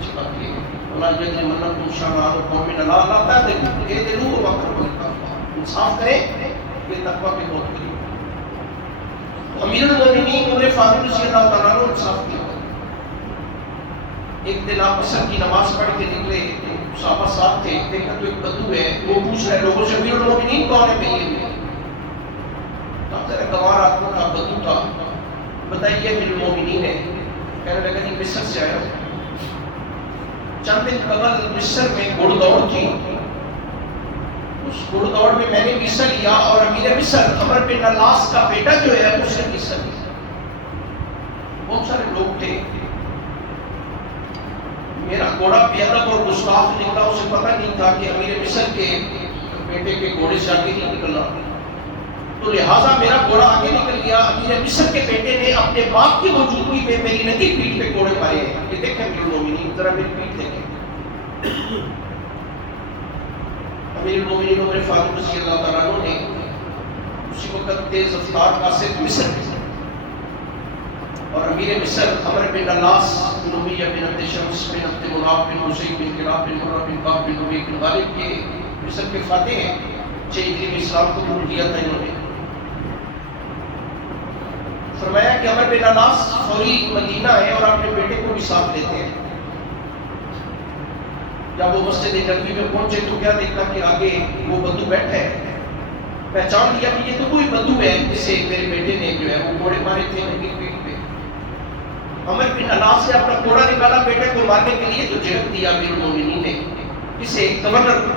چکاتے ہیں ولا یجرمنکم شنآن قوم علی الا تعدلوا اعدلوا هو اقرب للتقوی، انصاف کریں یہ تقوی کے بہت قریب۔ تو امیر المومنین عمر فاروق رضی اللہ تعالیٰ عنہ انصاف کیا۔ ایک دن آپ عصر کی نماز پڑھ کے نکلے، صحابہ ساتھ تھے، دیکھا تو ایک بدو ہے، وہ پوچھ رہے لوگوں سے امیر المومنین کون ہے میں یہ آپ ذرا گوار آدمی کا بدو تھا، بتائیے امیر المومنین ہے، کہنے لگا جی مصر سے آیا ہوں۔ چند دن قبل مصر میں گھوڑ دوڑ تھی، اس گھوڑ دوڑ میں میں نے حصہ لیا اور امیر مصر عمر بن العاص کا بیٹا جو ہے اس نے حصہ لیا۔ بہت سارے لوگ تھے، میرا گھوڑا بے ادب اور گستاخ نکلا، اسے پتہ نہیں تھا کہ امیر مصر کے بیٹے کے گھوڑے سے آگے نہیں نکلا، تو لہٰذا میرا گھوڑا آگے نکل گیا۔ امیر مصر کے بیٹے نے اپنے باپ کی موجودگی میں میری ننگی پیٹھ پہ گھوڑے مارے ہیں۔ یہ دیکھیں امیر المومنین، ذرا میری پیٹھ دیکھیں۔ امیر المومنین عمر فاروق رضی اللہ تعالیٰ عنہ نے اسی وقت تیز رفتار قاصد مصر میں، اور امیر مصر عمر بن العاص بن امیہ بن عبد شمس بن عبد مناف بن حسین بن کلاب بن مرہ بن کعب بن ابی بن غالب کے مصر کے فاتح ہیں۔ 6 ہجری میں اسلام کو قبول کیا تھا انہوں نے۔ فرمایا کہ عمر بن العاص فوری مدینہ ہے اور اپنے بیٹے کو بھی ساتھ لیتے ہیں۔ جب وہ مسجد نبوی میں پہنچے تو کیا دیکھا کہ آگے وہ بدو بیٹھا ہے، پہچان لیا کہ یہ تو کوئی بدو ہے جسے میرے بیٹے نے جو ہے وہ گھوڑے مارے تھے ان کی پیٹھ پہ۔ عمر بن العاص سے اپنا گھوڑا نکالا بیٹے کو مارنے کے لیے، تو جھڑک دیا امیر المومنین نے اسے گورنر کو،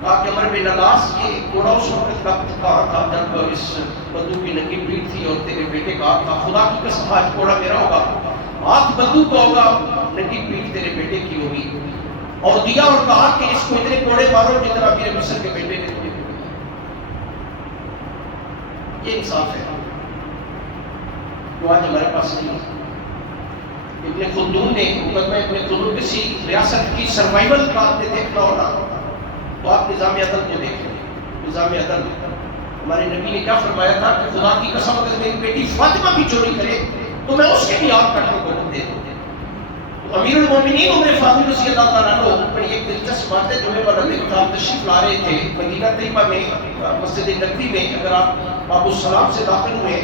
کہا کہ عمر بن العاص یہ گھوڑا اس وقت کا کہاں تھا جب اس بدو کی ننگی پیٹھ تھی اور تیرے بیٹے کا ہاتھ تھا، خدا کی قسم آج گھوڑا میرا ہوگا، ہاتھ بدو کا ہوگا، ننگی پیٹھ تیرے بیٹے کی ہوگی، اور دیا اور کہا کہ اس کو اتنے کوڑے مارو جتنا امیر مصر کے بیٹے نے تمہیں کیا۔ یہ انصاف ہے جو آج ہمارے پاس نہیں ہے۔ ابن خلدون نے مقدمہ ابن خلدون کسی ریاست کی سروائیول کا آپ نے دیکھنا ہونا تو آپ نظام عدل کو دیکھ لیں۔ نظام عدل ہمارے نبی نے کیا فرمایا تھا کہ خدا کی قسم اگر میری بیٹی فاطمہ بھی چوری کرے تو میں اس کے بھی آپ کٹنے کو دے دوں۔ تو امیر المومنین عمر فاروق رضی اللہ تعالیٰ عنہ پر ایک دلچسپ بات ہے، جمعہ والا دن آپ تشریف لا رہے تھے مدینہ طیبہ میں مسجد نبوی میں، اگر آپ باب السلام سے داخل ہوئے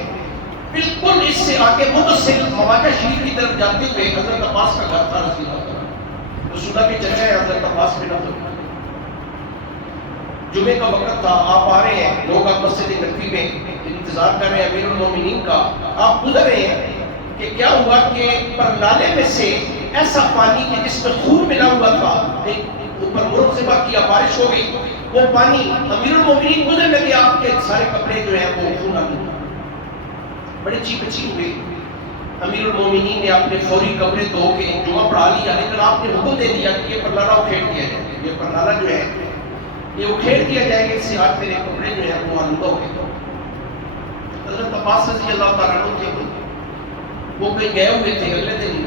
بالکل اس سے آگے متصل مواقع شریف کی طرف جاتے ہوئے حضرت عباس کا گھر تھا رضی اللہ تعالیٰ، رسول اللہ کے چچا ہے حضرت عباس بن عبد المطلب۔ جمعے کا وقت تھا، آپ آ رہے ہیں، لوگ آپ مسجد نبوی میں انتظار کر رہے ہیں امیر المومنین کا، آپ گزر رہے ہیں کہ کیا ہوا کہ پرنالے میں سے ایسا پانی کہ جس میں خون ملا ہوا تھا، اوپر مرغ ذبح کیا، بارش ہو گئی، وہ پانی امیر المومنین گزرنے لگے، آپ کے سارے کپڑے جو ہیں وہ خون آلود، بڑے چیپ اچھی ہوئے۔ امیر المومنین نے اپنے فوری کپڑے دھو کے جمعہ پڑھا لیا، لیکن آپ نے حکم دے دیا کہ یہ پرنالہ اکھیڑ دیا جائے، یہ پرنالہ جو ہے یہ اکھیڑ دیا جائے گا، اس سے آج میرے کپڑے جو ہیں وہ آلودہ ہو گئے۔ حضرت عباس رضی اللہ تعالیٰ عنہ تھے، وہ کہیں گئے ہوئے تھے، اگلے دن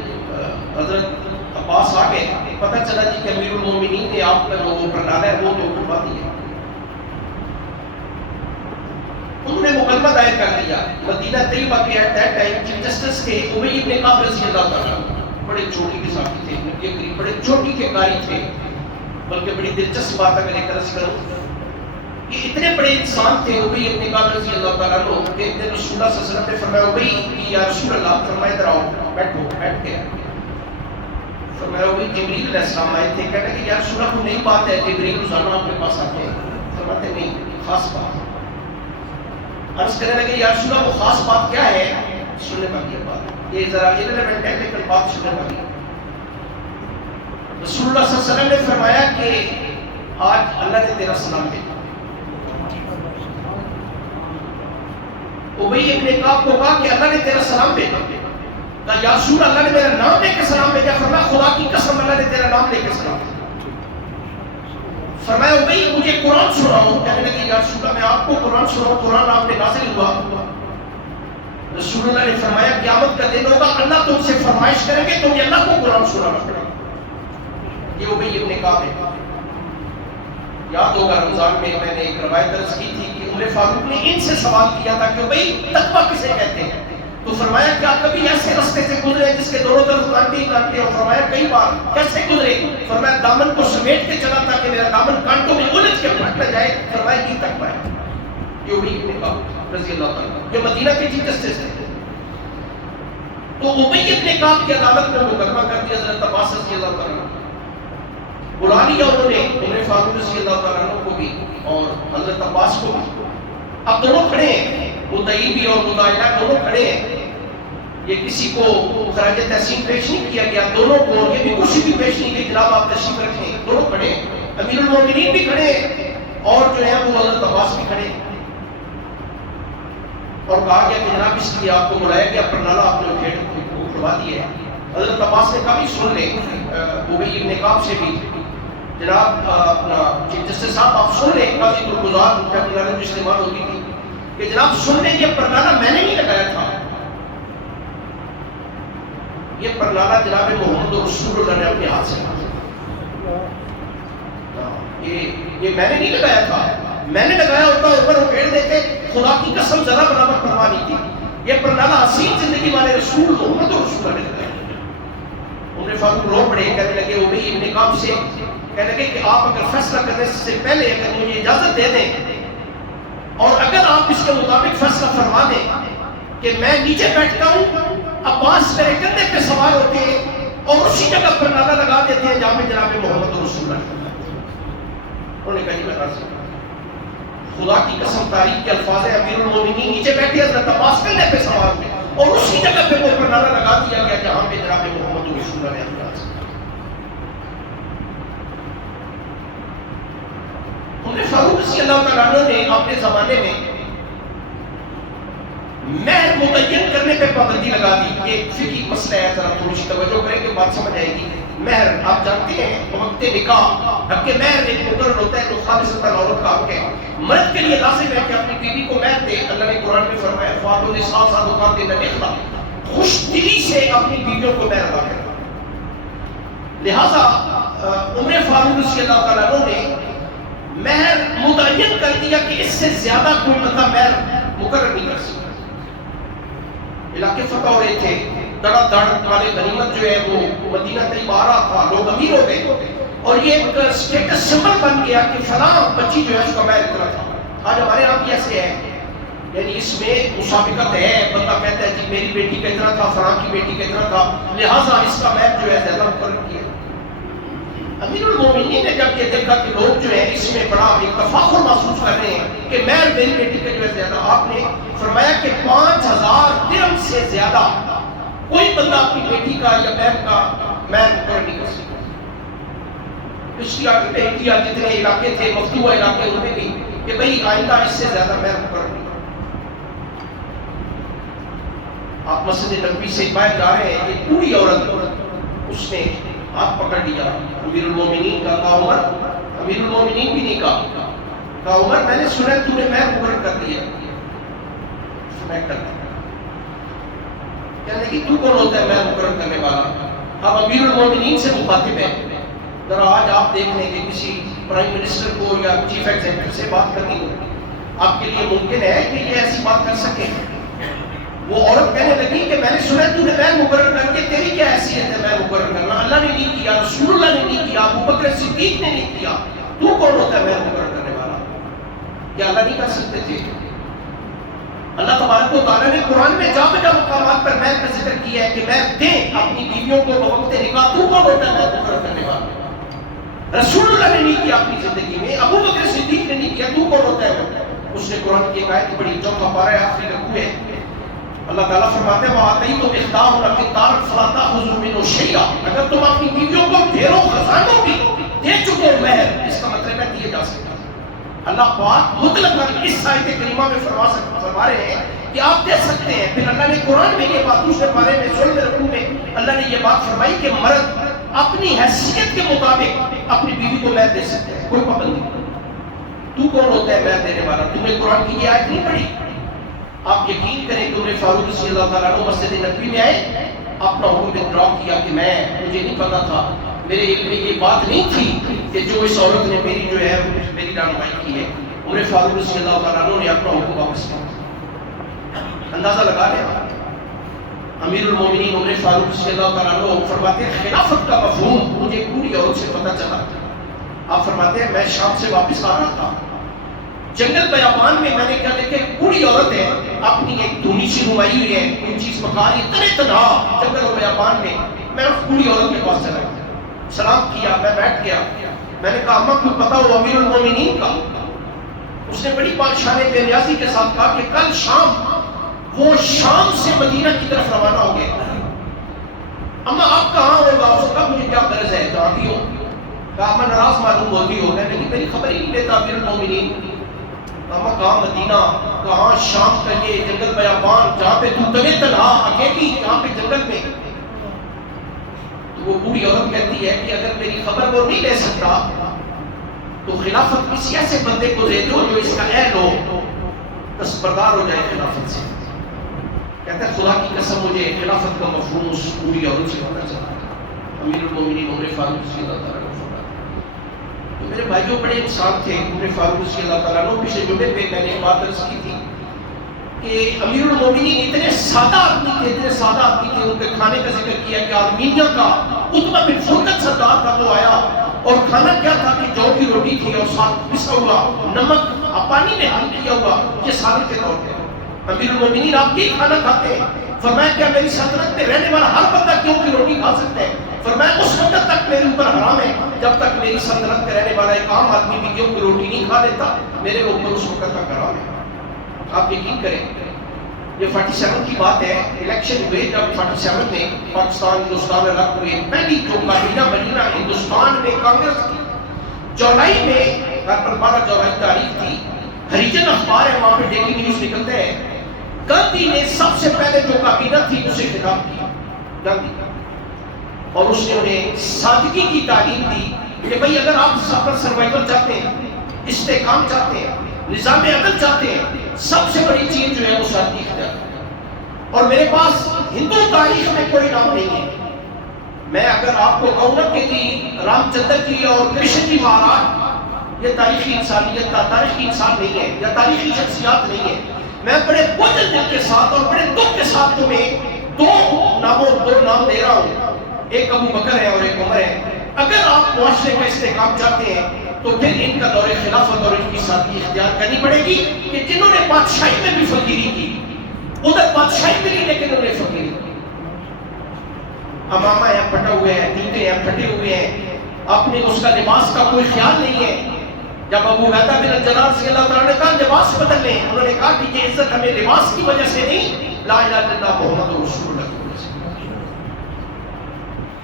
حضرت عباس آ گئے، پتہ چلا جی کہ امیر المومنین نے آپ کا جو وہ پرنالہ ہے وہ تو اٹھوا دیا۔ انہوں نے مقدمہ دائر کر دیا مدینہ طیبہ کے at that time chief justice تھے ابی ابن کعب رضی اللہ تعالیٰ عنہ، بڑے چوٹی کے ساتھی تھے، نبی کریم بڑے چوٹی کے قاری تھے۔ بلکہ بڑی دلچسپ بات اگر ایک عرض کروں، یہ اتنے بڑے انسان تھے ابی ابن کعب رضی اللہ تعالیٰ عنہ کہ ایک دن رسول اللہ صلی اللہ علیہ وسلم نے فرمایا ابی یا رسول اللہ، فرمایا ادھر آؤ، بیٹھو، بیٹھ کے فرمایا ابی جبریل علیہ السلام آئے تھے، کہنے کہ یا رسول اللہ کوئی نئی بات ہے، جبریل روزانہ آپ کے پاس آتے ہیں؟ فرماتے نہیں، خاص بات۔ عرض کرنے لگے یا رسول اللہ وہ خاص بات کیا ہے؟ سننے والی بات، یہ ذرا ایلیمنٹ ہے لیکن بات سننے والی۔ رسول اللہ صلی اللہ علیہ وسلم نے فرمایا کہ آج اللہ نے تیرا سلام بھیجا۔ ابی ابن کعب کو کہا کہ اللہ نے تیرا سلام بھیجا، کہا یا رسول اللہ نے میرا نام لے کے سلام بھیجا، فرمایا خدا کی قسم اللہ نے تیرا نام لے کے سلام بھیجا۔ فرمایا ابی مجھے قرآن سناؤ، کہنے لگے یا رسول اللہ میں آپ کو قرآن سناؤں، قرآن آپ نے نازل ہوا۔ رسول اللہ نے فرمایا قیامت کا دن ہوگا، اللہ تم سے فرمائش کریں گے تمہیں اللہ کو قرآن سنانا پڑے گا۔ یہ ابی ابن کعب ہے۔ یاد ہوگا رمضان میں میں نے ایک روایت درج کی تھی کہ عمر فاروق نے ان سے سوال کیا تھا کہ بھائی تقویٰ کسے کہتے ہیں؟ تو فرمایا کیا کبھی ایسے رستے سے گزرے جس کے دونوں طرف کانٹے ہی کانٹے، اور فرمایا کئی بار کیسے گزرے؟ فرمایا دامن کو سمیٹ کے چلا تاکہ میرا دامن کانٹوں میں الجھ کے پھٹ نہ جائے، فرمایا یہ تک پائے۔ یہ ابی بن کعب رضی اللہ تعالیٰ جو مدینہ کے چیف جسٹس تھے، تو ابی بن کعب کی عدالت میں مقدمہ کر دیا حضرت عباس رضی اللہ تعالیٰ، بلا لیا انہوں نے عمر فاروق رضی اللہ تعالیٰ کو بھی اور حضرت عباس کو بھی۔ اب دونوں کھڑے ہیں، مدعی بھی اور مدعی دونوں کھڑے ہیں، یہ کسی کو خراج تحسین پیش نہیں کیا گیا، دونوں کو یہ بھی کچھ بھی پیش نہیں کی جناب آپ تشریف رکھیں، دونوں کھڑے ہیں، امیر المومنین بھی کھڑے ہیں اور جو ہے وہ حضرت عباس بھی کھڑے ہیں، اور کہا گیا کہ جناب اس لیے آپ کو بلایا گیا، پرنالہ آپ نے کھیڑ کو کھلوا دیا ہے۔ حضرت عباس نے کہا بھی سن لیں ابی بن کعب سے بھی، جناب اپنا چیف جسٹس صاحب آپ سن لیں، قاضی گلزار جو استعمال ہوتی تھی کہ جناب سن لیں، یہ پرنالہ میں نے نہیں لگایا تھا، یہ پرنالہ جناب محمد رسول اللہ نے اپنے ہاتھ سے لگایا، یہ میں نے نہیں لگایا تھا، میں نے لگایا ہوتا اوپر اکھیڑ دیتے، خدا کی قسم ذرا برابر پرواہ نہیں تھی، یہ پرنالہ حسین زندگی والے رسول محمد رسول اللہ نے لگایا۔ عمر فاروق رو پڑے، کہنے لگے ابی بن کعب سے، کہنے لگے کہ آپ اگر فیصلہ کرنے سے پہلے اگر مجھے اجازت دے دیں اور اگر آپ اس کے مطابق فیصلہ فرما دیں کہ میں نیچے بیٹھتا ہوں، عباس میرے کندھے پہ سوار ہوتے ہیں اور اسی جگہ پر نعرہ لگا دیتے ہیں جہاں پہ جناب محمد رسول اللہ، انہوں نے کہا جی میں راضی ہوں۔ خدا کی قسم تاریخ کے الفاظ ہیں، امیر المومنین نیچے بیٹھے، حضرت عباس کندھے پہ سوار ہوئے اور اسی جگہ پہ وہ نعرہ لگا دیا گیا جہاں پہ جناب محمد رسول اللہ نے۔ عمر فاروق رضی اللہ تعالیٰ عنہ نے اپنے زمانے میں مہر متعین کرنے پہ پابندی لگا دی۔ یہ فقہی مسئلہ ہے، ذرا تھوڑی سی توجہ کریں کہ بات سمجھ آئے گی۔ مہر آپ جانتے ہیں وقت نکاح حق مہر ایک مقرر ہوتا ہے جو خالصتاً عورت کا حق ہے، مرد کے لیے لازم ہے کہ اپنی بیوی کو مہر دے۔ اللہ نے قرآن میں فرمایا فَأْتُوا النِّسَاءَ صَدُقَاتِهُنَّ نِحْلَةً، خوش دلی سے اپنی بیویوں کو مہر ادا کرنا۔ لہٰذا عمر فاروق رضی اللہ تعالیٰ عنہ نے مہر متعین کر دیا کہ اس سے زیادہ کوئی بندہ مہر مقرر نہیں کر سکتا۔ علاقے فتح ہو رہے تھے، دڑا دڑ مال غنیمت جو ہے وہ مدینہ قریب آ رہا تھا، لوگ امیر ہو گئے اور یہ ایک اسٹیٹس سمبل بن گیا کہ فلاں بچی جو ہے اس کا مہر اتنا تھا۔ آج ہمارے یہاں بھی ایسے ہے، یعنی اس میں مسابقت ہے، بندہ کہتا ہے جی میری بیٹی کا اتنا تھا، فلاں کی بیٹی کا اتنا تھا، لہٰذا اس کا مہر جو ہے زیادہ مقرر کیا۔ امیر المومنین نے جب یہ دیکھا کہ لوگ جو ہے اس میں بڑا ایک تفاخر محسوس کر رہے ہیں کہ مہر میری بیٹی کا جو ہے زیادہ، آپ نے فرمایا کہ 5000 درہم سے زیادہ کوئی بندہ اپنی بیٹی کا یا بہن کا مہر مقرر نہیں کر سکتا۔ اشتیاق پہ جتنے علاقے تھے مفتوح علاقے ان میں بھی کہ بھئی آئندہ اس سے زیادہ مہر مقرر نہیں۔ آپ مسجد نبوی سے باہر جا رہے ہیں، ایک بوڑھی عورت اس نے ہاتھ پکڑ لیا امیر المومنین کا، کہا عمر، امیر المومنین بھی نہیں کہا عمر میں نے سنا تو نے مہر مقرر کر دیا، میں کر دیا۔ کہنے کہ تو کون ہوتا ہے مہر مقرر کرنے والا؟ اب امیر المومنین سے مخاطب ہے۔ ذرا آج آپ دیکھ لیں کہ کسی پرائم منسٹر کو یا چیف ایگزیکٹو سے بات کرنی ہو، آپ کے لیے ممکن ہے کہ یہ ایسی بات کر سکیں؟ وہ عورت کہنے لگی کہ میں نے سنا تو نے مہر مقرر کر کے، تیری کیا حیثیت ہے مہر مقرر کرنا؟ اللہ نے نہیں کیا، رسول اللہ نے نہیں کیا، ابو بکر صدیق نے نہیں کیا، تو کون ہوتا ہے مہر مقرر کرنے والا؟ کیا اللہ نہیں کر سکتے تھے؟ اللہ تبارک و تعالیٰ نے قرآن میں جا بجا مقامات پر مہر کا ذکر کیا ہے کہ مہر دیں اپنی بیویوں کو بوقت نکاح، تو کون ہوتا ہے مہر مقرر کرنے والا؟ رسول اللہ نے نہیں کیا اپنی زندگی میں، ابو بکر صدیق نے نہیں کیا، تو کون ہوتا ہے؟ اس نے قرآن کی ایک آیت بڑی چوتھا پارہ ہے، آخری رکوع ہے، اللہ تعالیٰ فرماتے ہیں وَآتَيْتُمْ إِحْدَاهُنَّ قِنطَارًا فَلَا تَأْخُذُوا مِنْهُ شَيْئًا، اگر تم اپنی بیویوں کو ڈھیروں خزانوں بھی دے چکے ہو مہر، اس کا مطلب ہے دیے جا سکتا۔ اللہ پاک مطلق اس آیت کریمہ میں فرما رہے ہیں کہ آپ دے سکتے ہیں۔ پھر اللہ نے قرآن میں یہ بات دوسرے پارے میں سورۃ الرقوع میں اللہ نے یہ بات فرمائی کہ مرد اپنی حیثیت کے مطابق اپنی بیوی کو مہر دے سکتے ہیں، کوئی پابندی نہیں۔ تو کون ہوتا ہے مہر دینے والا؟ تم نے قرآن کی یہ آیت نہیں پڑھی؟ آپ یقین کریں کہ عمر فاروق رضی اللہ تعالیٰ عنہ مسجد نبوی میں آئے، اپنا حکم ودرا کیا کہ مجھے نہیں پتا تھا، میرے علم میں یہ بات نہیں تھی کہ جو اس عورت نے میری جو ہے میری رہنمائی کی ہے۔ عمر فاروق رضی اللہ تعالیٰ عنہ نے اپنا حکم واپس کیا۔ اندازہ لگا لیا امیر المومنین عمر فاروق رضی اللہ تعالیٰ عنہ فرماتے ہیں خلافت کا مفہوم مجھے پوری عورت سے پتہ چلا. آپ فرماتے ہیں میں شام سے واپس آ رہا تھا, جنگل بیابان میں نے کیا دیکھا, بوڑھی عورت ہے, اپنی ایک دھونی سی نمائی ہوئی ہے, کوئی چیز پکا رہی ہے, تنہا جنگل و بیابان میں اس بوڑھی عورت کے پاس چلا گیا, سلام کیا, میں بیٹھ گیا. میں نے کہا اماں کو پتا ہو امیر المومنین کا؟ اس نے بڑی بادشاہ بے نیازی کے ساتھ کہا کہ کل شام وہ شام سے مدینہ کی طرف روانہ ہو گئے. اماں آپ کہاں ہوگا؟ اس کا مجھے کیا غرض ہے, جانتی ہو؟ کہا اماں ناراض معلوم ہوتی ہو, میں نے کہا میری خبر ہی نہیں لیتا امیر المومنین. اماں کہاں مدینہ, کہاں شام کا یہ جنگل بیابان جہاں پہ تو تنے تنہا اکیلی جہاں پہ جنگل میں. تو وہ بوڑھی عورت کہتی ہے کہ اگر میری خبر وہ نہیں لے سکتا تو خلافت کسی ایسے بندے کو دے دو جو اس کا اہل ہو, دستبردار ہو جائے خلافت سے. کہتا ہے خدا کی قسم مجھے خلافت کا مفہوم اس بوڑھی عورت سے پتہ چلا. امیر المومنین عمر فاروق رضی اللہ تعالیٰ عنہ فرماتے. تو میرے بھائیوں بڑے انسان تھے عمر فاروق رضی اللہ تعالیٰ عنہ. پچھلے جمعے پہ میں نے ایک بات عرض کی تھی کہ امیر المومنین اتنے سادہ آدمی تھے, اتنے سادہ آدمی تھے. ان کے کھانے کا ذکر کیا کہ آرمینیا کا عتبہ بن فرقد سردار تھا, وہ آیا اور کھانا کیا تھا کہ جو کی روٹی تھی اور ساتھ پسا ہوا نمک پانی میں حل کیا ہوا, یہ سالن کے طور پہ. امیر المومنین آپ کی کھانا کھاتے ہیں؟ فرمایا کیا میری سلطنت میں رہنے والا ہر بندہ کیوں کی روٹی کھا سکتا ہے؟ فرمایا اس وقت تک میرے اوپر حرام ہے جب تک میری سلطنت میں رہنے والا ایک عام آدمی بھی کیوں کی روٹی نہیں کھا لیتا, میرے اوپر اس وقت تک حرام ہے. آپ یقین کریں یہ 47 کی بات ہے, الیکشن ہوئے جب 47 میں پاکستان ہندوستان الگ ہوئے, پہلی جو کابینہ بنی نا ہندوستان میں کانگریس کی, جولائی میں 12 جولائی تاریخ تھی. ہریجن اخبار ہے, وہاں پہ ڈیلی نیوز نکلتے ہیں. گاندھی نے سب سے پہلے جو کابینہ تھی اسے خطاب کیا, گاندھی, اور اس نے انہیں سادگی کی تعلیم دی کہ بھئی اگر آپ سفر سروائیول چاہتے ہیں, استحکام چاہتے ہیں, نظام عدل چاہتے ہیں, سب سے بڑی چیز جو ہے وہ سادگی اختیار ہے. اور میرے پاس ہندو تاریخ میں کوئی نام نہیں ہے. میں اگر آپ کو کہوں نا کہ جی رام چندر جی اور کرشن جی مہاراج یہ تاریخی انسانیت کا تاریخی انسان نہیں ہے یا تاریخی شخصیات نہیں ہے, میں بڑے بوجھل دل کے ساتھ اور بڑے دکھ کے ساتھ تمہیں دو نام دے رہا ہوں, ایک ابو بکر ہے اور ایک عمر ہے. اگر آپ معاشرے کا استحکام چاہتے ہیں تو پھر ان کا دور خلافت اور ان کی سادگی اختیار کرنی پڑے گی کہ جنہوں نے بادشاہی میں بھی فقیری کی, ادھر بادشاہی ملی لیکن انہوں نے فقیری کی. امامہ ہیں پھٹے ہوئے ہیں, جوتے ہیں پھٹے ہوئے ہیں, اپنے اس کا لباس کا کوئی خیال نہیں ہے. جب ابو عبیدہ بن الجراح رضی اللہ تعالیٰ نے کہا لباس بدل لیں, انہوں نے کہا کہ یہ عزت ہمیں لباس کی وجہ سے نہیں, لا الہ الا اللہ محمد رسول اللہ کی وجہ سے.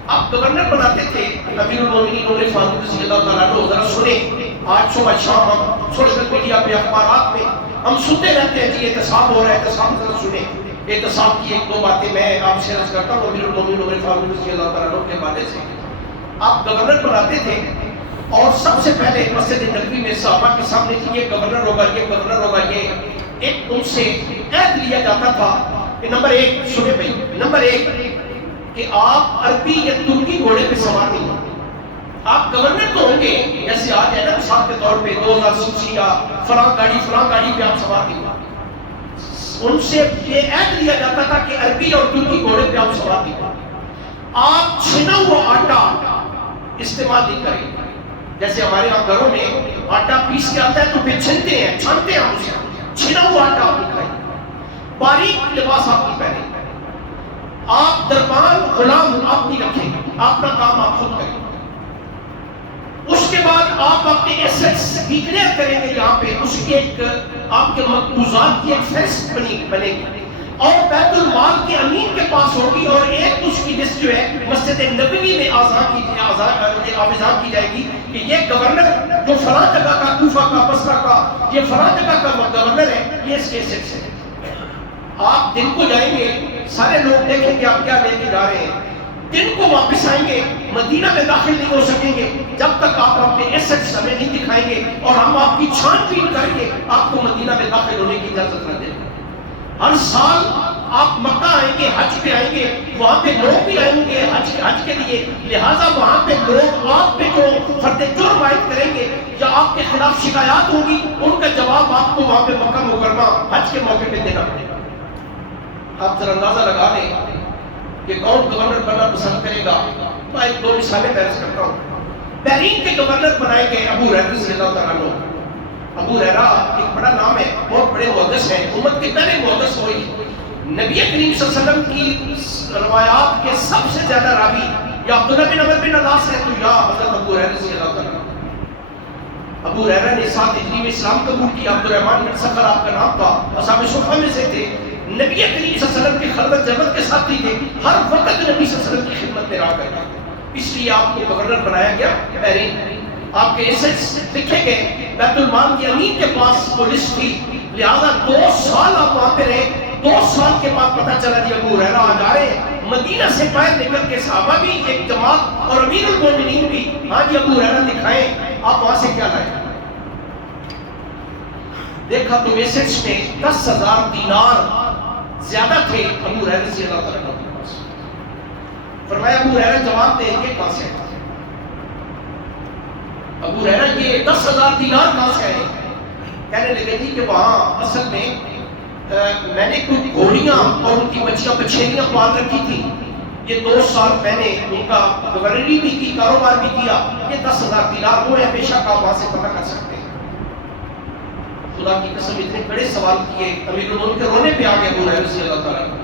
آپ گورنر بناتے تھے امیر المومنین عمر فاروق رضی اللہ تعالیٰ عنہ. ذرا سنیں, آج صبح شام ہم سوشل میڈیا پہ اخبارات میں ہم سنتے رہتے ہیں جی احتساب ہو رہا ہے, احتساب. ذرا سنیں احتساب کی ایک دو باتیں میں آپ سے عرض کرتا ہوں امیر المومنین عمر فاروق رضی اللہ تعالیٰ عنہ کے حوالے سے. آپ گورنر بناتے تھے اور سب سے پہلے مسجد نبوی میں صحابہ کے سامنے کہ یہ گورنر ہوگا, یہ گورنر ہوگا, یہ ایک ان سے عہد لیا جاتا تھا کہ نمبر 1 سنیں بھائی, نمبر 1 کہ آپ عربی یا ترکی گھوڑے پہ سوار نہیں ہوں. آپ گورنر تو ہوں گے جیسے آج ہے نا مثال کے طور پہ 2000 یا فلاں گاڑی پہ آپ سوار نہیں ہوں. ان سے یہ عہد لیا جاتا تھا کہ عربی اور ترکی گھوڑے پہ آپ سوار نہیں ہوں. آپ چھنا ہوا آٹا استعمال نہیں کریں. جیسے ہمارے یہاں گھروں میں آٹا پیس کے آتا ہے تو پھر چھنتے ہیں, چھانتے ہیں اسے, چھنا ہوا آٹا آپ نہیں کھائیں. باریک لباس آپ نہیں پہنیں. آپ دربان غلام آپ نہیں رکھیں, اپنا کام آپ خود کریں. اس کے بعد آپ اپنے ایسٹس ڈکلیئر کریں گے یہاں پہ, اس کی ایک آپ کے مقبوضات کی ایک فہرست بنے گی اور بیت المال کے امین کے پاس ہوگی, اور ایک اس کی لسٹ جو ہے مسجد نبوی میں آویزان کی جائے گی کہ یہ گورنر جو فلاں جگہ کا, کوفہ کا, بصرہ کا, یہ فلاں جگہ کا گورنر ہے, یہ اس کے ایسٹس ہے. آپ دن کو جائیں گے, سارے لوگ دیکھیں گے آپ کیا لے کے جا رہے ہیں. دن کو واپس آئیں گے, مدینہ میں داخل نہیں ہو سکیں گے جب تک آپ اپنے ایسٹس ہمیں نہیں دکھائیں گے, اور ہم آپ کی چھان بین کر کے آپ کو مدینہ میں داخل ہونے کی اجازت نہ دیں. ہر سال آپ مکہ آئیں گے, حج پہ آئیں گے, وہاں پہ لوگ بھی آئیں گے حج کے لیے, لہٰذا وہاں پہ لوگ آپ پہ جو فرد جرم عائد کریں گے یا آپ کے خلاف شکایات ہوگی, ان کا جواب آپ کو وہاں پہ مکہ مکرمہ حج کے موقع پہ دینا پڑے گا. آپ ذرا اندازہ لگا لیں کہ کون گورنر بننا پسند کرے گا، تو ایک دو مثالیں پیش کرتا ہوں۔ بحرین کے گورنر بنائے گئے ابو ہریرہ رضی اللہ تعالیٰ عنہ۔ ابو ہریرہ ایک بڑا نام ہے، بہت بڑے محدث ہیں، امت کے پہلے محدث ہوئی، نبی کریم صلی اللہ علیہ وسلم کی روایات کے سب سے زیادہ راوی یا عبداللہ بن عمر بن عاص ہے تو یا حضرت ابو ہریرہ رضی اللہ تعالیٰ عنہ۔ ابو ہریرہ نے 7 ہجری میں اسلام قبول کیا، عبد الرحمن بن سخر آپ کا نام تھا، اصحاب صفہ میں سے تھے، نبی کریم صلی اللہ علیہ وسلم کی خلوت جماعت کے ساتھی تھے، ہر وقت نبی صلی اللہ علیہ وسلم کی خدمت میں رہا کرتے تھے، اس لیے آپ کو گورنر بنایا گیا بحرین۔ آپ کے ایسٹس لکھے گئے، بیت المال کے امین کے پاس وہ لسٹ تھی، لہٰذا 2 سال آپ وہاں پہ رہے۔ 2 سال کے بعد پتہ چلا کہ ابو ہریرہ آ جا رہے ہیں، مدینہ سے باہر نکل کے صحابہ بھی ایک جماعت اور امیر المومنین بھی، ہاں جی ابو ہریرہ دکھائیں آپ وہاں سے کیا لائیں۔ دیکھا تو ایسٹس میں 10,000 دینار زیادہ تھے ابو ہریرہ رضی اللہ تعالیٰ عنہ کے پاس۔ فرمایا ابو ہریرہ جواب دیں گے کہاں سے ہے؟ ابو ہریرہ یہ 10,000 دینار کہاں سے آئے؟ کہنے لگے تھی کہ وہاں اصل میں میں نے کچھ گھوڑیاں اور ان کی بچیاں بچھیریاں پال رکھی تھی، یہ 2 سال میں نے ان کا گورنری بھی کی، کاروبار بھی کیا، یہ 10,000 دینار وہ ہے، ہمیشہ کا وہاں سے پتہ کر سکتے ہیں۔ خدا کی قسم اتنے بڑے سوال کیے، امیر المومنین کے رونے پہ آ گئے ابو ہریرہ رضی اللہ تعالیٰ عنہ۔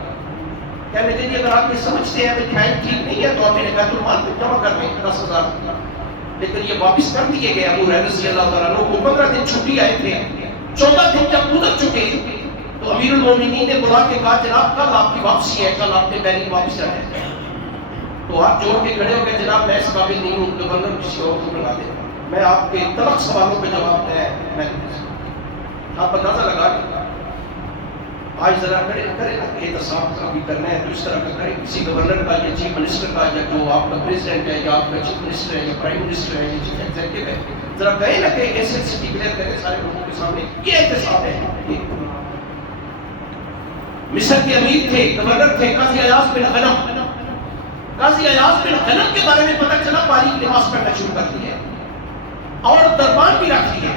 کہنے لگے اگر آپ یہ سمجھتے ہیں کہ ٹھائن ٹھیک نہیں ہے تو آپ انہیں بیت المال میں جمع کر دیں 10,000 دینار، لیکن یہ واپس کر دیے گئے۔ ابو ہریرہ رضی اللہ تعالیٰ عنہ کو 15 دن چھٹی آئے تھے، 14 دن جب گزر چکے تو امیر المومنین نے بلا کے کہا جناب کل آپ کی واپسی ہے، کل آپ نے بحرین واپس جانا ہے۔ تو ہاتھ جوڑ کے کھڑے ہو گئے، جناب میں اس قابل نہیں ہوں، گورنر کسی اور کو بنا دیں، میں آپ کے تلخ سوالوں پہ جواب میں آپ اندازہ لگا لیں۔ آج ذرا کریں احتساب کا بھی کرنا ہے تو اس طرح کا کریں، کسی گورنر کا یا چیف منسٹر کا یا جو آپ کا پریزیڈنٹ ہے یا آپ کا چیف منسٹر ہے یا پرائم منسٹر ہے یا چیف ایگزیکٹو ہے، ذرا کہیں نہ کہ ایسے ڈکلیئر کریں سارے لوگوں کے سامنے یہ احتساب ہے۔ مصر کے امیر تھے، گورنر تھے قاضی ایاز بن غنم۔ قاضی ایاز بن غنم کے بارے میں پتہ چلا باریک لباس پہننا شروع کر دیا اور دربان بھی رکھ لیا۔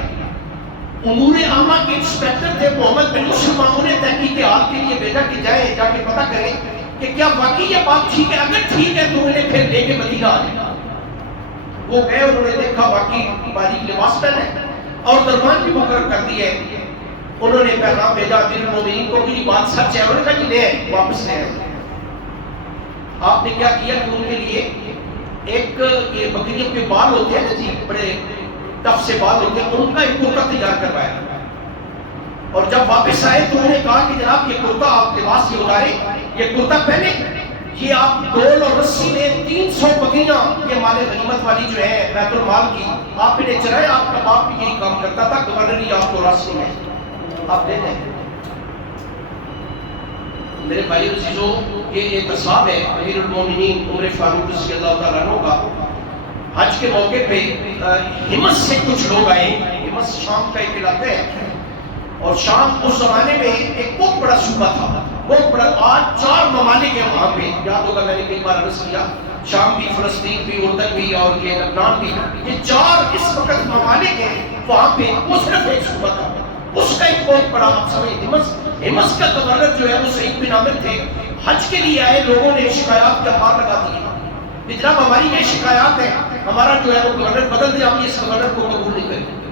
امور عامہ کے انسپیکٹر تھے محمد بن مسلمہ، انہیں تحقیق حال کے لیے بھیجا کہ جائیں جا کے پتہ کریں کہ کیا واقعی یہ بات ٹھیک ہے، اگر ٹھیک ہے تو انہیں پھر لے کے مدینہ آ جائیں۔ وہ گئے، انہوں نے دیکھا واقعی باریک لباس پہنا ہے اور دربان بھی مقرر کر دی ہے۔ انہوں نے پیغام بھیجا امیر المومنین کو کہ یہ بات سچ ہے، انہوں نے کہا جی لے آئے، واپس لے آئے۔ آپ نے کیا کیا کہ ان کے لیے ایک یہ بکریوں کے بال ہوتے ہیں جی، بڑے ٹف سے بال ہوتے ہیں، ان کا ایک کرتا تیار کروایا اور جب واپس آئے تو انہوں نے کہا کہ جناب یہ کرتا آپ لباس یہ اتارے، یہ کرتا پہنے، یہ آپ ڈول اور رسی میں 300 بکریاں یہ مال غنیمت والی جو ہے بیت المال کی آپ انہیں چرائے۔ آپ کا باپ بھی یہی کام کرتا تھا، گورنری آپ کو راستے میں آپ لے لیں۔ میرے بھائی عزیزو، یہ احتساب ہے امیر المومنین عمر فاروق رضی اللہ تعالیٰ عنہ کا۔ حج کے موقع پہ حمص سے کچھ لوگ آئے، حمص شام کا ایک علاقہ ہے اور شام اس زمانے میں ایک بہت بڑا صوبہ تھا، بہت بڑا، آج 4 ممالک ہیں وہاں پہ، یاد ہوگا میں نے کئی بار عرض کیا، شام بھی، فلسطین بھی، اردن بھی اور یہ لبنان بھی، یہ 4 اس وقت ممالک ہیں وہاں پہ، وہ صرف ایک صوبہ تھا، اس کا ایک بہت بڑا آپ سمجھیں حمص کا گورنر جو ہے وہ سعید بن عامر تھے۔ حج کے لیے آئے لوگوں نے شکایات کا پار لگا دی، جناب ہماری یہ شکایات ہے، ہمارا جو ہے وہ گورنر بدل دیا، ہم اس گورنر کو قبول نہیں کریں۔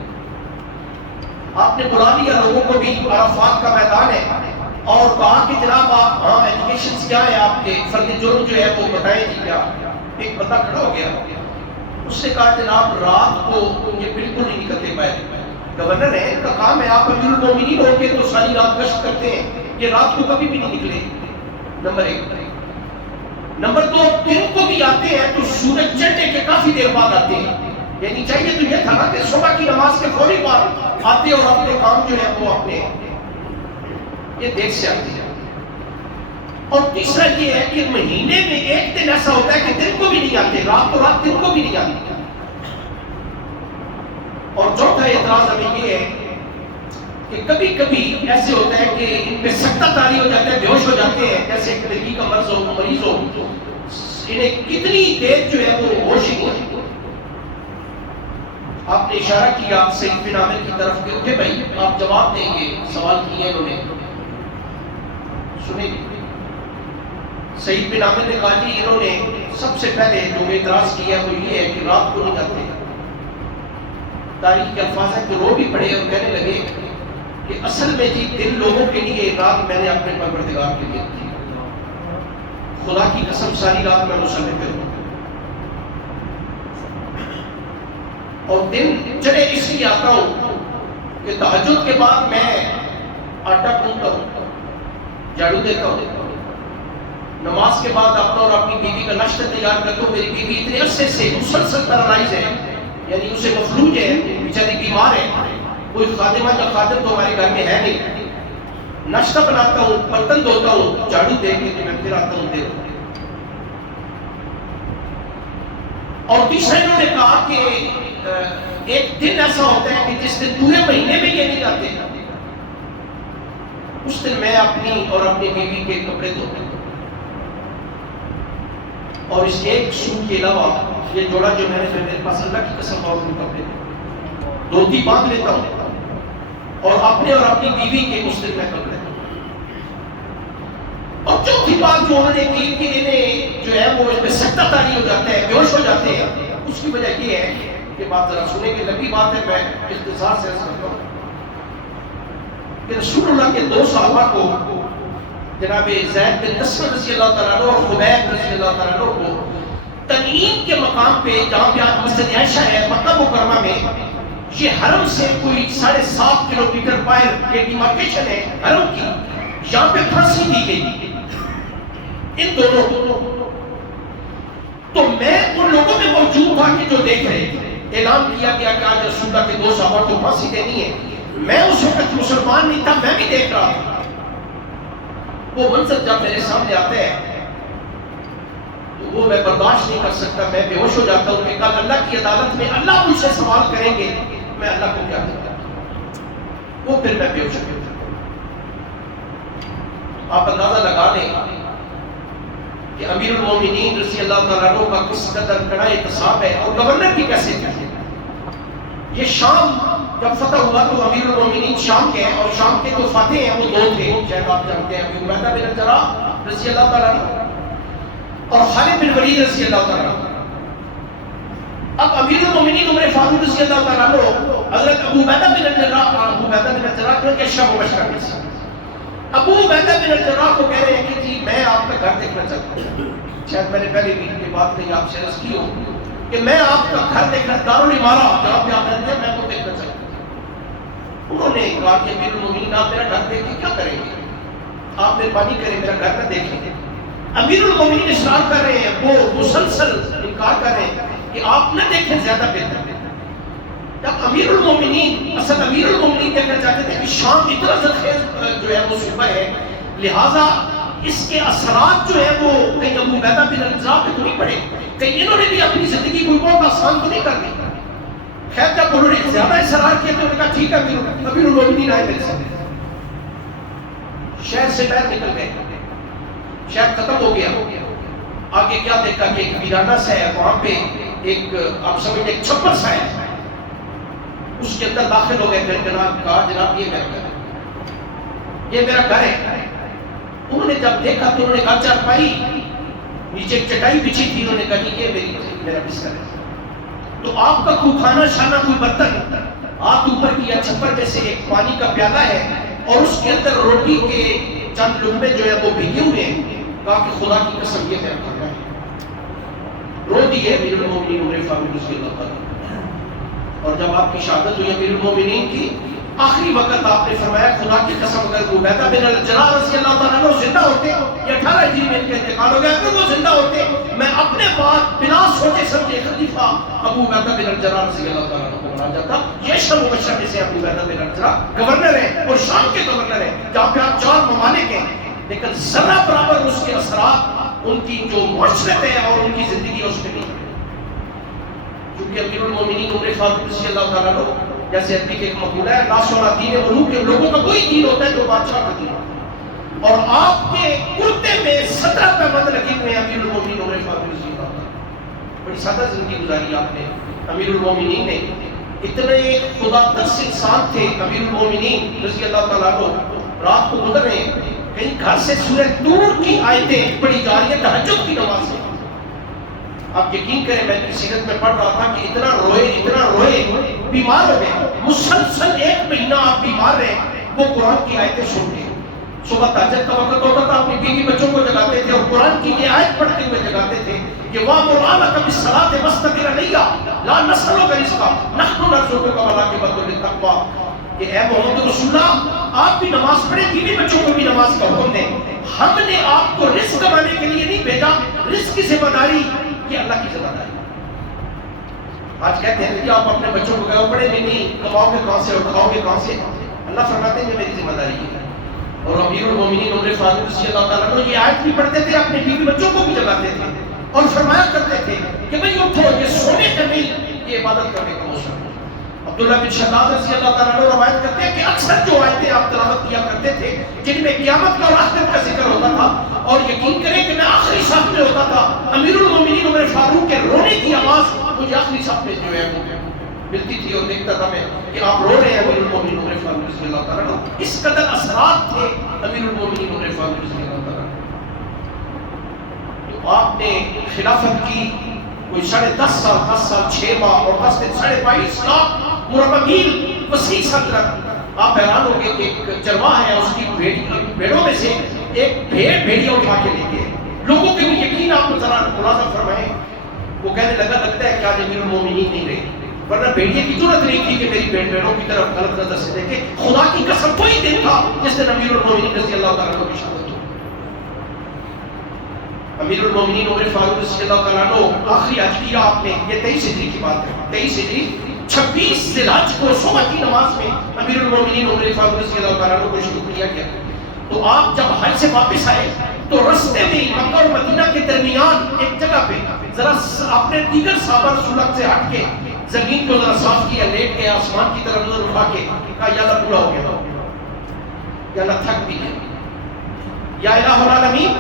آپ نے بلا لیا لوگوں کو بھی، عرفات کا میدان ہے، اور کہا کہ جناب آپ ہاں ایجوکیشن کیا ہے آپ کے، فرد جرم جو ہے وہ بتائیں جی کیا۔ ایک بندہ کھڑا ہو گیا، اس نے کہا جناب رات کو یہ بالکل نہیں نکلتے پائے، گورنر ہے، ان کا کام ہے، آپ امیر المومنین ہو کے تو ساری رات گشت کرتے ہیں، یہ رات کو کبھی بھی نہیں نکلے۔ نمبر 1۔ نمبر 2، دن کو بھی آتے ہیں تو سورج چڑھنے کے کافی دیر بعد آتے ہیں، یعنی چاہیے تو یہ تھا نا کہ صبح کی نماز کے فوری بعد آتے اور اپنے کام جو ہے وہ اپنے یہ دیر سے آتے ہیں۔ اور تیسرا یہ ہے کہ مہینے میں ایک دن ایسا ہوتا ہے کہ دن کو بھی نہیں آتے، رات کو رات دن کو بھی نہیں آتی۔ اور چوتھا اعتراض ہمیں یہ ہے کہ کبھی کبھی ایسے ہوتا ہے کہ ان پہ سکتہ طاری ہو جاتا ہے، بے ہوش ہو جاتے ہیں، جیسے ایک لڑکی کا مرض ہو، مریض ہو، انہیں کتنی دیر جو ہے وہ ہوش ہی نہیں۔ آپ نے اشارہ کیا سعید بن عامر کی طرف کہ اٹھے بھائی آپ جواب دیں گے، سوال کیے انہوں نے، سنیں گے۔ سعید بن عامر نے کہا جی انہوں نے سب سے پہلے جو اعتراض کیا وہ یہ ہے کہ رات کو نہیں جاتے. تاریخ کے الفاظ ہیں کہ رو بھی پڑے اور کہنے لگے کہ اصل میں جی دن لوگوں کے لیے رات میں نے اپنے پروردگار کے لیے کی. خدا کی قسم ساری رات میں مصلی پہ ہوں اور دن چلے اس لیے آتا ہوں کہ تہجد کے بعد میں آٹا گوندتا ہوں, جھاڑو دیتا ہوں, نماز کے بعد اپنا اور اپنی بیوی کا ناشتہ تیار کرتا ہوں. میری بیوی اتنے عرصے سے مسلسل پیرالائز ہے, یعنی اسے مفلوج ہے, بیچاری بیمار ہے, کوئی خادمہ یا خادم تو ہمارے گھر میں ہے نہیں. ناشتہ بناتا ہوں, برتن دھوتا ہوں, جھاڑو دے کے میں پھر آتا ہوں دیر. اور تیسرا انہوں نے کہا کہ ایک دن ایسا ہوتا ہے کہ جس دن پورے مہینے میں یہ نہیں جاتے, اس دن میں اپنی اور اپنی بیوی کے کپڑے دھوتا ہوں. اور اس ایک سوٹ کے علاوہ یہ جوڑا جو میں نے میرے پاس اللہ کی قسم اور کپڑے دھوتی باندھ لیتا ہوں اور اپنے اور اپنی بیوی کے اس دن میں کپڑے. اور چوتھی بات جو انہوں نے کی کہ انہیں جو ہے وہ اس میں سکتہ طاری ہو جاتا ہے, بے ہوش ہو جاتے ہیں, اس کی وجہ یہ ہے کہ بات ذرا سنیں کہ لمبی بات ہے, میں اختصار سے عرض کرتا ہوں کہ رسول اللہ کے دو صحابہ کو جناب زید بن اسلم رضی اللہ تعالیٰ عنہ اور خبیب رضی اللہ تعالیٰ عنہ کو تنعیم کے مقام پہ, جہاں پہ آج مسجد عائشہ ہے مکہ مکرمہ میں, یہ حرم سے کوئی 7.5 کلومیٹر باہر یہ ڈیمارکیشن ہے حرم کی, یہاں پہ پھانسی دی گئی ان دونوں کو. تو میں ان لوگوں میں موجود تھا کہ جو دیکھ رہے تھے, اعلان کیا گیا کہ آج رسول اللہ کے دو صحابہ کو پھانسی دینی ہے. میں اس وقت مسلمان نہیں تھا, میں بھی دیکھ رہا تھا. وہ منظر جب میرے سامنے آتا ہے تو وہ میں برداشت نہیں کر سکتا, میں بے ہوش ہو جاتا ہوں کہ کل اللہ کی عدالت میں اللہ مجھ سے سوال کریں گے, میں اللہ کو کیا دوں گا. وہ پھر میں بے ہوش ہو جاتا. آپ اندازہ لگا لیں کہ امیر المومنین رضی اللہ تعالیٰ عنہ کا کس قدر کڑا احتساب ہے, اور گورنر بھی کیسے تھے. یہ شام جب فتح ہوا تو امیر المومنین شام کے ہیں, اور شام کے جو فاتح ہیں وہ دو تھے, شاید آپ جانتے ہیں, ابو عبیدہ بن الجراح رضی اللہ تعالیٰ عنہ اور خالد بن ولید رضی اللہ تعالیٰ عنہ. اب امیر المومنین عمر فاروق رضی اللہ تعالیٰ عنہ حضرت ابو عبیدہ بن الجراح کو کہ شب و بشرا میں سے ابو عبیدہ بن الجراح کو کہہ رہے ہیں کہ جی میں آپ کا گھر دیکھنا چاہتا ہوں. شاید میں نے پہلے بھی یہ بات کہی آپ سے عرض کی ہو کہ میں آپ کا گھر دیکھنا, دارالامارہ جہاں پہ آپ رہتے ہیں, میں وہ دیکھنا چاہتا ہوں. انہوں نے کہا کہ امیر المومنین آپ میرا گھر دیکھ کے کیا کریں گے, آپ مہربانی کریں میرا گھر نہ دیکھیں. امیر المومنین اصرار کر رہے ہیں, وہ مسلسل انکار کر رہے ہیں کہ آپ نہ دیکھیں, زیادہ بہتر ہے. جب امیر المومنین امیر المومنین دیکھنا چاہتے تھے کہ شام اتنا زرخیز جو ہے وہ صوبہ ہے, لہٰذا اس کے اثرات جو ہے وہ کہیں ابو عبیدہ بن الجراح پہ تو نہیں پڑے, کہیں انہوں نے بھی اپنی زندگی کو بہت آسان تو نہیں کر دی. خیر جب انہوں نے زیادہ اصرار کیا تو انہوں نے کہا ٹھیک ہے امیر المومنین آئے میرے سامنے. شہر سے باہر نکل گئے, شہر ختم ہو گیا. آگے کیا دیکھا کہ ایک ویرانہ سا ہے, وہاں پہ ایک آپ سمجھیں ایک چھپر سا ہے, اس کے اندر داخل ہو گئے. کہا جناب یہ میرا گھر ہے, یہ میرا گھر ہے. انہوں نے جب دیکھا تو انہوں نے کہا چارپائی, نیچے ایک چٹائی بچھی تھی, انہوں نے کہا کہ یہ میرا بستر ہے. تو آپ کا کوئی کھانا شانا کوئی برتن, ہاتھ اوپر کیا, چھپر میں سے ایک پانی کا پیالہ ہے اور اس کے اندر روٹی کے چند لقمے جو ہے وہ بھیگے ہوئے ہیں. کہا کہ خدا کی قسم یہ میرا کھانا ہے. رو دیے امیر المومنین عمر فاروق رضی اللہ تعالیٰ. اور جب آپ کی شہادت ہوئی امیر المومنین کی, آخری وقت آپ نے فرمایا خدا کی قسم اگر ابو عبیدہ بن الجراح رضی اللہ تعالیٰ عنہ زندہ ہوتے, یہ 18 ہجری میں ان کا انتقال ہو گیا, اگر وہ زندہ ہوتے میں اپنے بعد بنا سوچے سمجھے خلیفہ ابو عبیدہ بن الجراح رضی اللہ تعالیٰ عنہ کو بنا جاتا. یہ شب و بشر میں سے ابو عبیدہ بن الجراح گورنر ہیں اور شام کے گورنر ہیں, جہاں پہ آپ 4 ممالک ہیں, لیکن ذرہ برابر اس کے اثرات ان کی جو معاشرت ہے اور ان کی زندگی اس پہ نہیں. کیونکہ امیر المومنین عمر فاروق رضی اللہ تعالیٰ عنہ جیسے عربی کے ایک مقولہ ہے, لا سونا دین ملوک کے لوگوں کا کوئی دین ہوتا ہے جو بادشاہ کا دین ہوتا ہے. اور آپ کے کرتے میں 17 پیبند لگے ہوئے امیر المومنین عمر فاروق رضی اللہ تعالیٰ. بڑی سادہ زندگی گزاری آپ نے. امیر المومنین نے اتنے خدا ترس انسان تھے امیر المومنین رضی اللہ تعالیٰ عنہ, رات کو گزر رہے ہیں کہیں گھر سے سورہ طور کی آیتیں پڑھی جا رہی ہیں تہجد کی نماز سے. آپ یقین کریں میں کی سیرت میں پڑھ رہا تھا کہ اتنا روئے بیمار ہو گئے. مسلسل 1 مہینہ آپ بیمار رہے. وہ قرآن کی آیتیں سنتے ہیں. صبح تہجد کا وقت ہوتا تھا, اپنی بیوی بچوں کو جگاتے تھے اور قرآن کی یہ آیت پڑھتے ہوئے جگاتے تھے کہ وَأْمُرْ أَهْلَكَ بِالصَّلَاةِ وَاسْتَبِرْ عَلَيْهَا لَا نَسْأَلُكَ رِزْقًا نَحْنُ نَرْزُقُكَ وَالْعَاقِبَةُ لِلتَّقْوَىٰ. کہ اے محمد رسول اللہ آپ بھی نماز پڑھیں, بیوی بچوں کو بھی نماز کا حکم دیں. ہم نے آپ کو رزق کمانے کے لیے نہیں بھیجا, رزق کی ذمہ داری یہ اللہ کی ذمہ داری. آج کہتے ہیں کہ آپ اپنے بچوں کو کہو پڑھے نہیں, کماؤ گے کہاں سے اور کھاؤ گے کہاں سے. اللہ فرماتے ہیں یہ میری ذمہ داری ہے. اور امیر المومنین عمر فاروق رضی اللہ تعالیٰ عنہ یہ آیت بھی پڑھتے تھے, اپنے بیوی بچوں کو بھی جگاتے تھے اور فرمایا کرتے تھے کہ بھئی اٹھو, یہ سونے کا نہیں, یہ عبادت کرنے کا موسم ہے. عبداللہ بن شداد رضی اللہ تعالیٰ عنہ روایت کرتے ہیں کہ اکثر جو آیتیں آپ تلاوت کیا کرتے تھے جن میں قیامت کا اور آخرت کا ذکر ہوتا تھا, اور یقین کریں کہ میں آخری صف میں ہوتا تھا, امیر المومنین عمر فاروق کے رونے کی آواز مجھے آخری صف میں جو ہے وہ ملتی تھی اور دیکھتا تھا میں کہ آپ رو رہے ہیں امیر المومنین عمر فاروق رضی اللہ تعالیٰ عنہ. اس قدر اثرات تھے امیر المومنین عمر فاروق رضی اللہ تعالیٰ عنہ. تو آپ نے خلافت کی کوئی 10.5 سال, 10 سال 6 ماہ اور 10 دن 22.5 لاکھ مربع میل وسیع سلطنت. آپ حیران ہو گئے کہ ایک چرواہ ہے, اس کی بھیڑوں میں سے ایک بھیڑیا اٹھا کے لے گئے. لوگوں کے بھی یقین آپ کو ذرا خلاصہ فرمائیں. وہ کہنے لگتا ہے کہ آج امیر المومنین نہیں رہے, ورنہ بھیڑیے کی ضرورت نہیں تھی کہ میری بھیڑوں کی طرف غلط نظر سے دیکھے. خدا کی قسم کوئی دن تھا جس دن امیر المومنین رضی اللہ تعالیٰ عنہ کی شہادت ہو. امیر المومنین عمر فاروق رضی اللہ تعالیٰ عنہ آخری حج کیا آپ نے, یہ 23 ہجری کی بات ہے, 23 ہجری 26 ذی الحج کو صبح کی نماز میں امیر المومنین عمر فاروق رضی اللہ تعالیٰ عنہ کو شروع کیا گیا. تو آپ جب حج سے واپس آئے تو رستے میں مکہ اور مدینہ کے درمیان ایک جگہ پہ ذرا اپنے دیگر صحابہ رسول اللہ سے ہٹ کے زمین کو ذرا صاف کیا, لیٹ کے آسمان کی طرف نظر اٹھا کے کہا یا اللہ پورا ہو گیا, یا اللہ تھک بھی گیا, یا الہ العالمین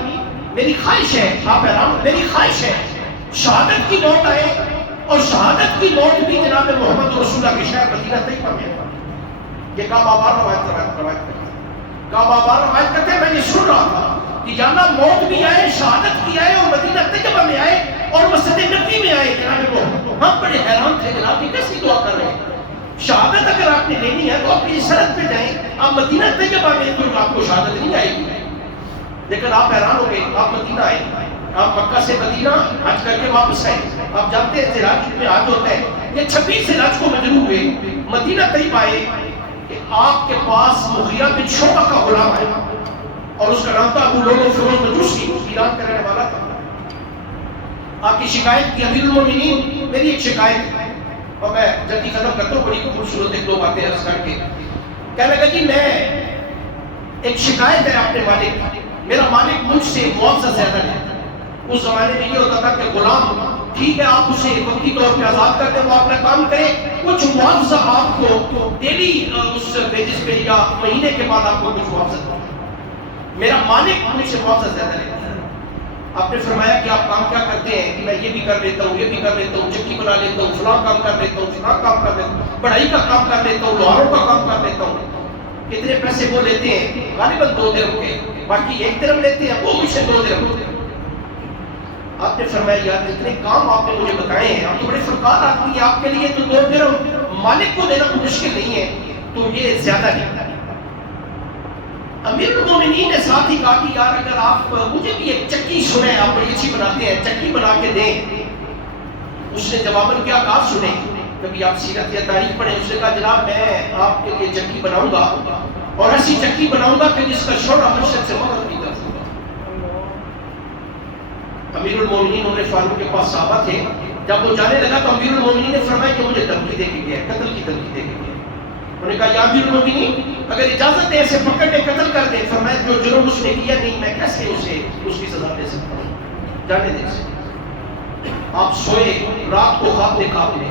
میری خواہش ہے, آپ حیران, میری خواہش ہے شہادت کی موت آئے اور شہادت کی موت بھی جناب محمد رسول اللہ کے شہر مدینہ طیبہ میں. یہ کعبہ بار روایت کرتے ہیں. میں یہ سن رہا تھا کہ یا اللہ موت بھی آئے, شہادت بھی آئے اور مدینہ طیبہ میں آئے اور مسجد نبوی میں آئے. جناب محمد ہم بڑے حیران تھے, جناب یہ کیسی دعا کر رہے ہیں. شہادت اگر آپ نے لینی ہے تو آپ کی سرحد پہ جائیں, آپ مدینہ طیبہ میں تو آپ کو شہادت نہیں آئے گی. لیکن آپ حیران ہو گئے, آپ مدینہ آئے, آپ مکہ سے مدینہ حج کر کے واپس آئے. آپ جانتے ہیں ذی الحج میں حج ہوتا ہے, یہ 26 ذی الحج کو مجروح ہوئے, مدینہ طیبہ آئے کہ آپ کے پاس مغیرہ بن شعبہ کا غلام آیا اور اس کا نام تھا ابو لولو فیروز مجوسی, ایران کا رہنے والا تھا. آپ کی شکایت کی امیر المومنین میری ایک شکایت ہے, اور میں جلدی ختم کرتا ہوں, بڑی خوبصورت ایک دو باتیں عرض کر کے. کہنے لگا جی میں ایک شکایت ہے اپنے مالک کی, میرا مالک مجھ سے معاوضہ زیادہ لیتا ہے. اس زمانے میں یہ ہوتا تھا کہ غلام ٹھیک ہے آپ اسے وقتی طور پہ آزاد کر دیں, وہ اپنا کام کرے, کچھ معاوضہ آپ کو ڈیلی اس بیسس پہ یا مہینے کے بعد آپ کو کچھ معاوضہ دیں. میرا مالک مجھ سے معاوضہ زیادہ لیتا ہے. آپ نے فرمایا کہ آپ کام کیا کرتے ہیں؟ کہ میں یہ بھی کر لیتا ہوں, یہ بھی کر لیتا ہوں, چکی بنا لیتا ہوں, فلاں کام کر لیتا ہوں, فلاں کام کر لیتا ہوں, پڑھائی کا کام کر لیتا ہوں, لوہاروں کا کام کر لیتا ہوں. کتنے پیسے وہ لیتے ہیں؟ غالباً 2 درہم کے, باقی 1 درہم لیتے ہیں, وہ مجھ سے 2 درہم ہوتے ہیں. آپ نے فرمایا یار اتنے کام آپ نے مجھے بتائے ہیں, آپ تو بڑے فنکار آدمی ہیں, آپ کے لیے تو 2 درہم مالک کو دینا کوئی مشکل نہیں ہے, تو یہ زیادہ نہیں. امیر المومنین نے ساتھ ہی کہا کہ یار اگر آپ مجھے بھی ایک چکی سنیں, آپ بڑی اچھی بناتے ہیں, چکی بنا کے دیں. اس نے جواباً کیا کہا سنیں, کبھی آپ سیرت یا تاریخ پڑھیں. اس نے کہا جناب میں آپ کے لیے چکی بناؤں گا اور ایسی چکی بناؤں گا کہ جس کا شعلہ مشرق سے مغرب کی طرف ہوگا. امیر المومنین عمر فاروق کے پاس صحابہ تھے, جب وہ جانے لگا تو امیر المومنین نے فرمایا کہ مجھے دھمکی دے کے گیا ہے, قتل کی دھمکی دے کے گیا ہے. انہوں نے کہا یا امیر المومنین اگر اجازت دے اسے پکڑ کے قتل کر دیں. فرمایا جو جرم اس نے کیا نہیں میں کیسے اسے اس کی سزا دے سکتا ہوں, جانے دے اسے. آپ سوئے, رات کو خواب دیکھا آپ نے,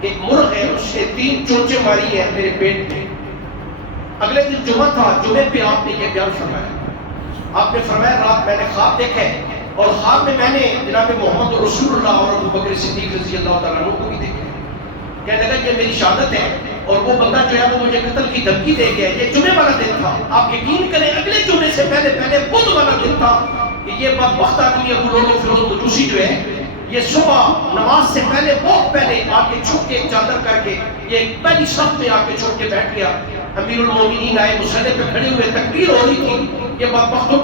ایک مرغ ہے اس نے 3 چونچے ماری ہیں میرے پیٹ میں. اگلے دن جمعہ تھا, جمعے پہ آپ نے یہ بیان فرمایا. آپ نے فرمایا رات میں نے خواب دیکھا ہے اور خواب میں نے جناب محمد رسول اللہ اور ابو بکر صدیق رضی اللہ تعالیٰ عنہ کو بھی دیکھا ہے. کہنے لگا یہ میری شہادت ہے اور وہ بندہ جو ہے وہ مجھے قتل کی دھمکی دے گیا. یہ جمعے والا دن تھا. آپ یقین کریں اگلے جمعے سے پہلے بدھ والا دن تھا کہ یہ بدبخت آدمی ابو لولو فیروز مجوسی جو ہے یہ صبح نماز سے بہت پہلے آ کے چھپ کے چادر کر کے یہ پہلی صف میں آ کے چھپ کے بیٹھ گیا. امیر المومنین آئے مسلح پہ کھڑے ہوئے, تکبیر ہو رہی تھی. یہ بدبخت